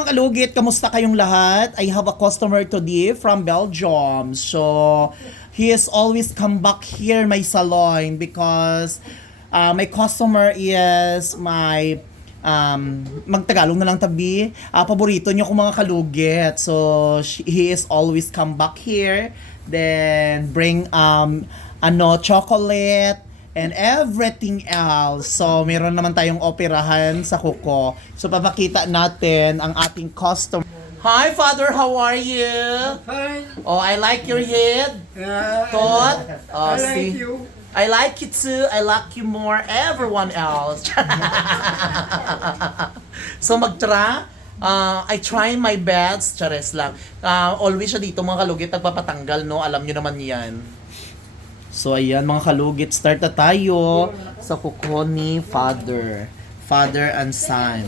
mga kalugit, kamusta kayong lahat? I have a customer today from Belgium. So, he is always come back here my salon because my customer is my magtagalog na lang tabi. Paborito niyo kung mga kalugit. So, he is always come back here. Then, bring chocolate and everything else. So, meron naman tayong operahan sa kuko. So, papakita natin ang ating customer. Hi, Father. How are you? Fine. Oh, I like your head. Thought. Oh, I like see. you. I like you too. I like you more. Everyone else. So, magtra. I try my best. Chares lang. Always siya dito mga kalugit. Nagpapatanggal, no? Alam nyo naman yan. So, ayan mga kalugit, start na tayo sa kuko ni Father. Father and Son.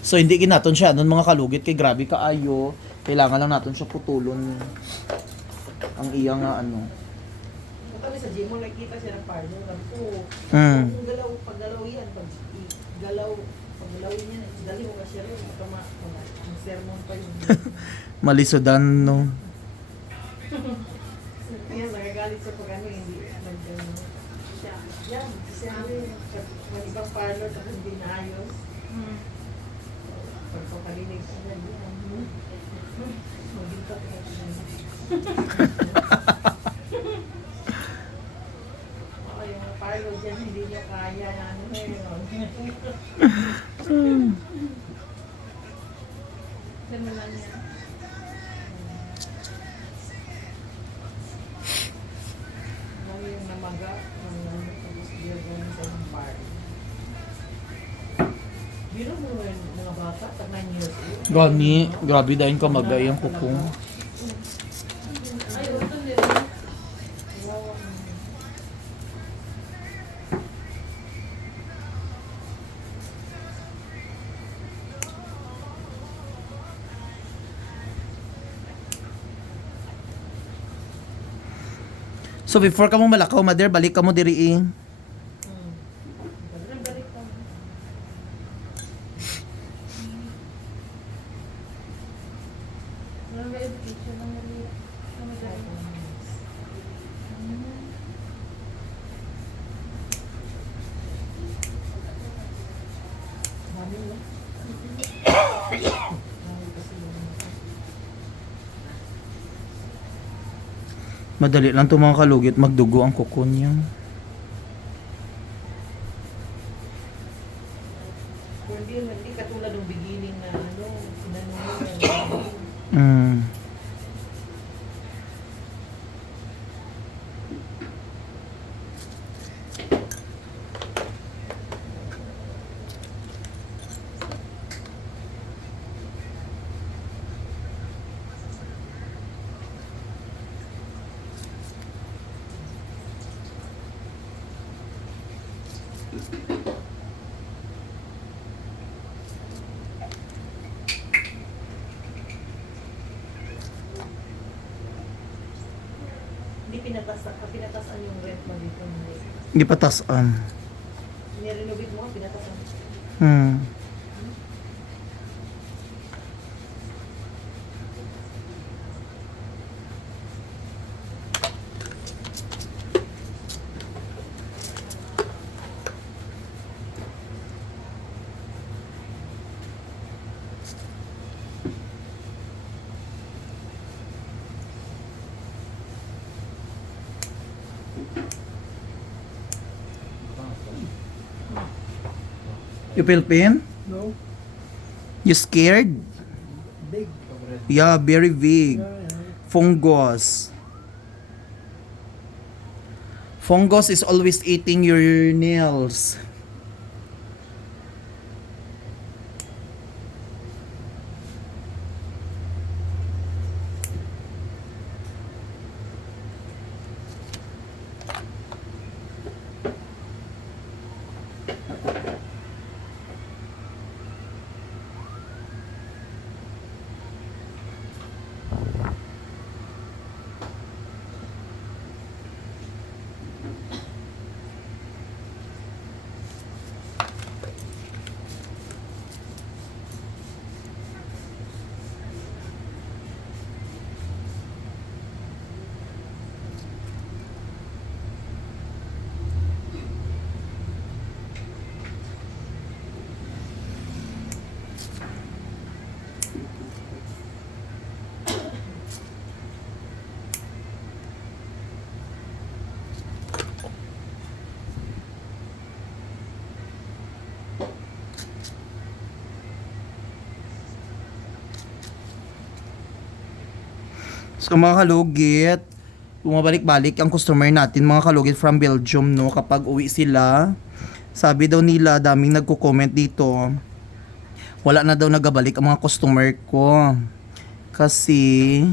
So, hindi ginaton siya nun mga kalugit, kay grabe kaayo. Kailangan lang natin siya putulon. Ang iya nga ano. Kami sa gym mo, nakita siya ng partner. Ako, Mm. kung paggalaw yan, paggalawin niya, dali mo ka siya rin. Ang sermon pa yun. Malisudan, no? Kaya nagagalit siya pag ano, hindi nag-ano. Yan, kasi may ibang parlor na hindi naayos. Pagpapalinig siya yan, yan. Magintat ka siya. Yung mga parlor dyan, hindi niya kaya na ano Simulan niya. Ano yung namaga, tapos ginagawa sa ng bar. Biro mo yung mga bata, tag 9 years old. Gani, grabe dahil ka magay ang kukong. Ay, ito nila. Wow. So, before ka mo malakaw, mother, balik ka mo diri eh. Balik ka. Wala ba education ng Maria? Madali lang itong mga kalugit, magdugo ang kuko niya. Hindi katulad ng beginning na ano, sinanungan. Mm. Hindi pinatasan yung rent mo dito. Hindi patasan. Nirenovate mo, pinatasan. Hmm. You feel pain? No. You scared? Big. Yeah, very big. Fungus. Fungus is always eating your nails. So mga kalugit, bumabalik-balik ang customer natin, mga kalugit from Belgium, no? Kapag uwi sila, sabi daw nila, daming nagko-comment dito, wala na daw nagabalik ang mga customer ko. Kasi,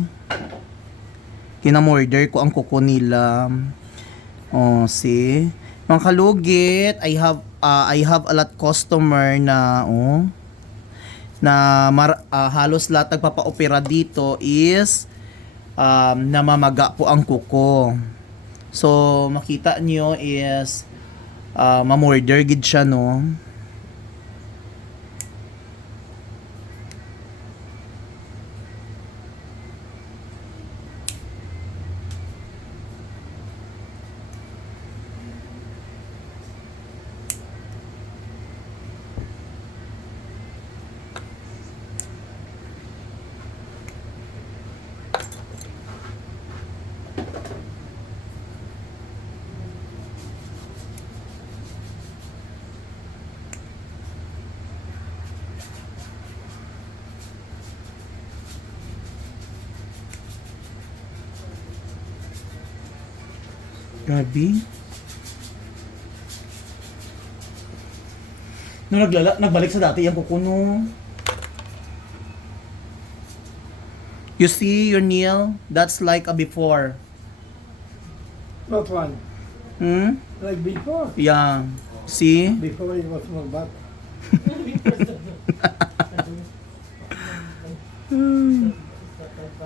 kinamorder ko ang kuko nila. Oh, see? Mga kalugit, I have a lot customer na, halos lahat nagpapa-opera dito is namamaga po ang kuko. So, makita nyo is mamorder gid siya, no? Grabe. Nung nagbalik sa dati yung kukuno. You see your nail? That's like a before. What one? Like before? Yeah. See? Before it was more bad.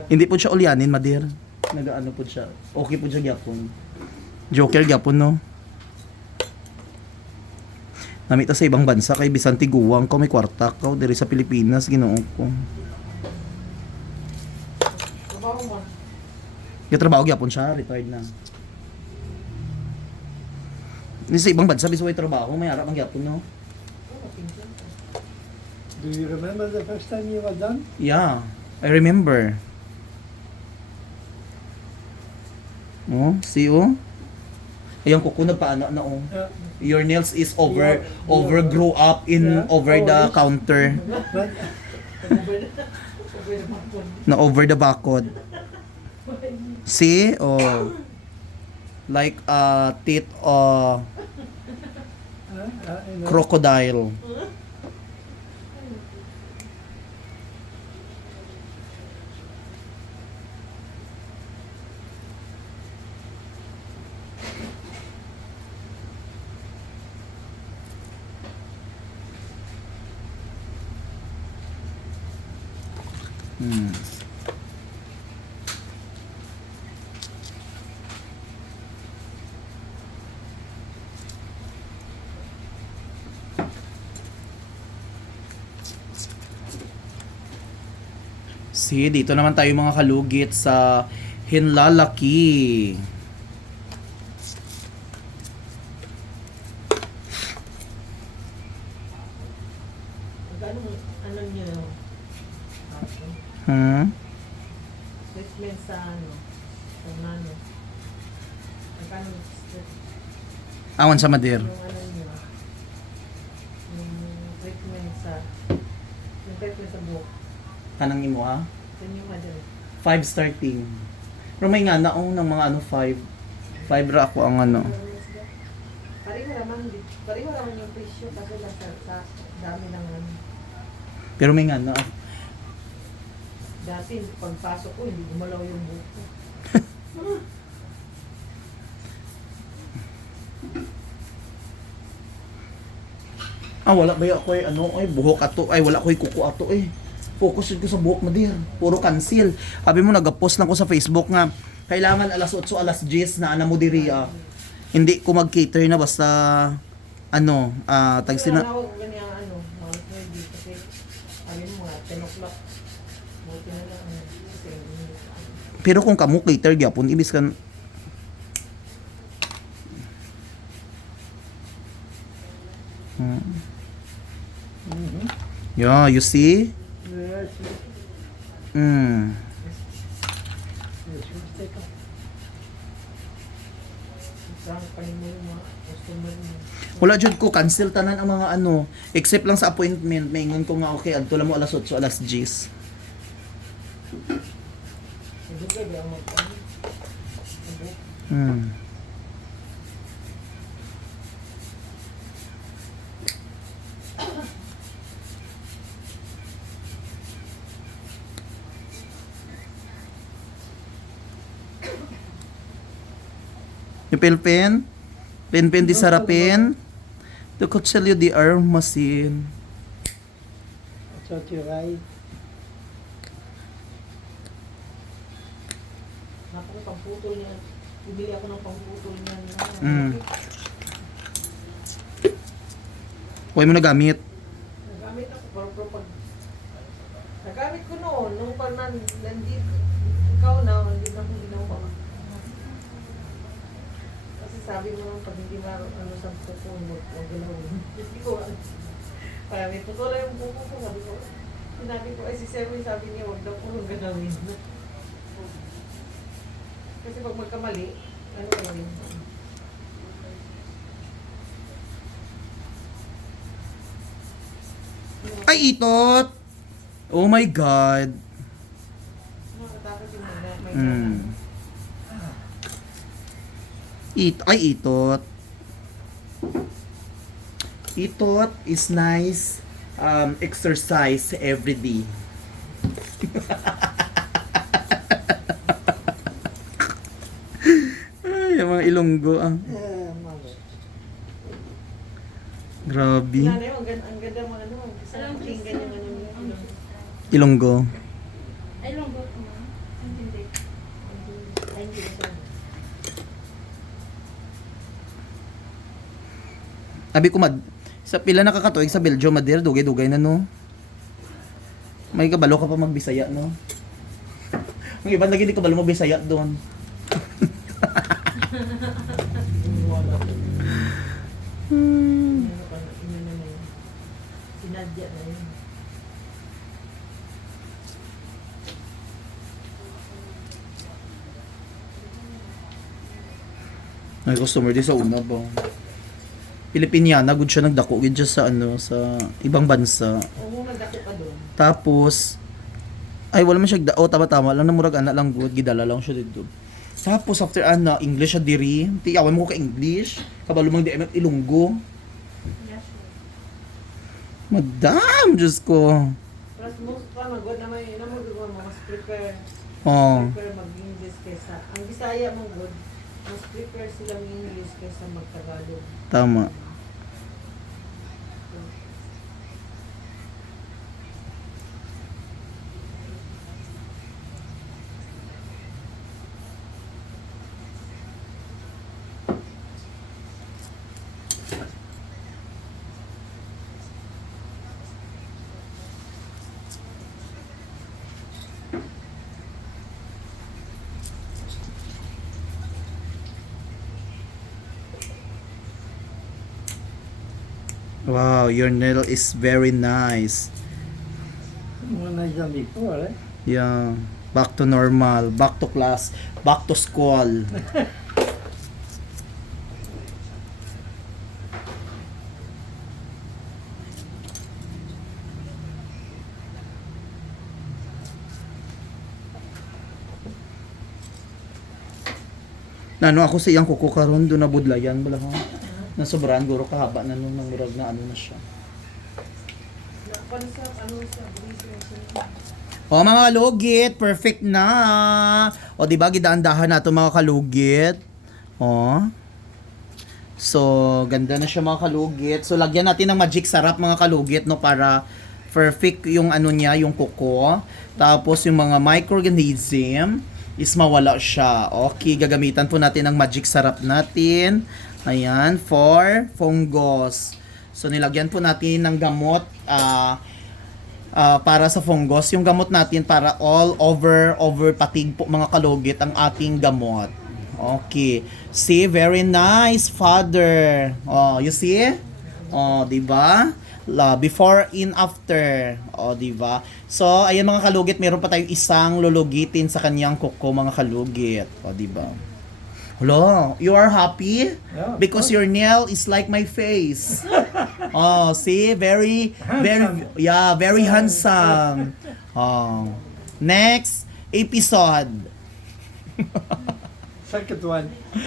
Hindi po siya ulyanin, Madir. Nagaano po siya. Okay po siya gyapon. Joker gyapon, no? Namita sa ibang bansa kay bisan tiguwang ko may kwarta ko diri sa Pilipinas Ginoo ko. Trabaho mo. Trabaho gyapon siya, retired na. Ni sa ibang bansa bisan may trabaho, may harap ang gyapon, no? Do you remember the first time you were done? Yeah, I remember. Oh, see oh. Ayang kuko nagpaano na oh. Your nails is overgrow up in over the counter. But Na over the bakod. See? Oh. Like teeth crocodile. See, dito naman tayo mga kalugit sa Hinlalaki. Ano niyo? Treatment sa ano? Sa nano? Magkano Awan sa Madir. yung ano niyo? Yung treatment sa buhok. Kanang imo ha? Yan yung madali. 5 starting. Pero may nga naong ng mga ano 5. 5 ra ako ang ano. Pareho naman yung presyo kasi lang sa dami ng ano. Pero may nga na. Dati pagpasok ko hindi gumalaw yung buhok ko. Wala ba ako ay ano ay buhok ato ay wala ko ay kuko ato eh. Focus ko sa buhok Madir. Puro cancel. Sabi mo nag-post lang ko sa Facebook nga kailangan alas 8 alas 10 na ana mo diri Hindi ko mag-cater na basta ano tag Kaya sina nawag ko ganyan ano, mga ready kasi sabi mo mga 10 o'clock. Buti na lang kasi pero kung kamo cater gyapon ibis kan Yeah, you see? yes, Mm. yes, take off. saan pa mo yung mga customer mo. Wala jud ko cancel tanan ang mga ano, except lang sa appointment, maingon ko nga okay adto lang mo alas 8 alas 10. Hindi Gabi ang magpapalito. Hmm. Yung pilpin? Pinpin di sarapin? The kutsilyo di armasin. That's what you write. Naku, pamputol niya. Bibili ako ng pamputol niya. Mm. Huwag mo nagamit. Nagamit ako, pero pag... Nagamit ko noon, nung pag nandito, ikaw na, hindi na akong ginawa. Kasi sabi mo nung pag hindi ano sa puso mo, huwag gulawin. Hindi ko, parang may putol yung buko ko, sabi ko. Sinabi ko, ay si Seven sabi niya, huwag daw po huwag gulawin. Kasi pag magkamali, ano ka yun? Ay, itot! Oh my God! Nakakatakot yung may Mm. Ay, itot. Itot is nice exercise every day. Ay, yung mga ilonggo ang Mother. grabe. Wala na yun, ang ganda mo ano, gusto na pakinggan yung ano niya. Ilonggo. Ay, longgo ko na. Hindi. Ay, hindi na siya. Abi ko sa pila nakakatuig sa Belgium, Madeira, dugay-dugay na no. May kabalo ka pa magbisaya no. Ang iba lagi di kabalo magbisaya doon. Ano pa, inano na yun. Sinadya na yun. May customer di sa una ba? Pilipiniana, good siya nagdako gid siya sa ano sa ibang bansa. Oo, nagdako ka doon. Tapos ay wala man siya oh, tama lang na murag ana lang good gidala lang siya dito. Tapos after ana English siya diri, tiyawan mo ko ka English, kabalo mang di Ilonggo. Yes, sir. Madam, Diyos ko. Plus, most pa, magod na may, mo, mas prepare. Oh. Prepare mag-English kaysa, ang Bisaya mong good, mas prepare silang English kaysa mag-Tagalog. Tama. Wow, your nail is very nice. More nice than before, eh? Yeah. Back to normal, back to class, back to school. Nano ako sa iyang kuko karon do na budlayan bala ha. Nasobrahan guro kahaba na nung murag na ano na siya. Paano siya, breathing siya. O mga kalugit, perfect na. O di ba gidaan-dahan nato mga kalugit. O. So, ganda na siya mga kalugit. So, lagyan natin ng magic sarap mga kalugit no para perfect yung ano niya, yung kuko. Tapos yung mga microorganism is mawala siya. Okay, gagamitan po natin ang magic sarap natin. Ayan, for fungus. So, nilagyan po natin ng gamot para sa fungus. Yung gamot natin para all over patig po mga kalugit ang ating gamot. Okay. See, very nice, Father. Oh, you see? Oh, 'di ba? Before, in, after. Oh, 'di ba? So, ayan mga kalugit, meron pa tayong isang lulugitin sa kanyang kuko mga kalugit. Oh, 'di ba? Hello, you are happy? Yeah, of Because course. your nail is like my face. Oh, see? Very, very handsome. Oh. Next episode. Second one.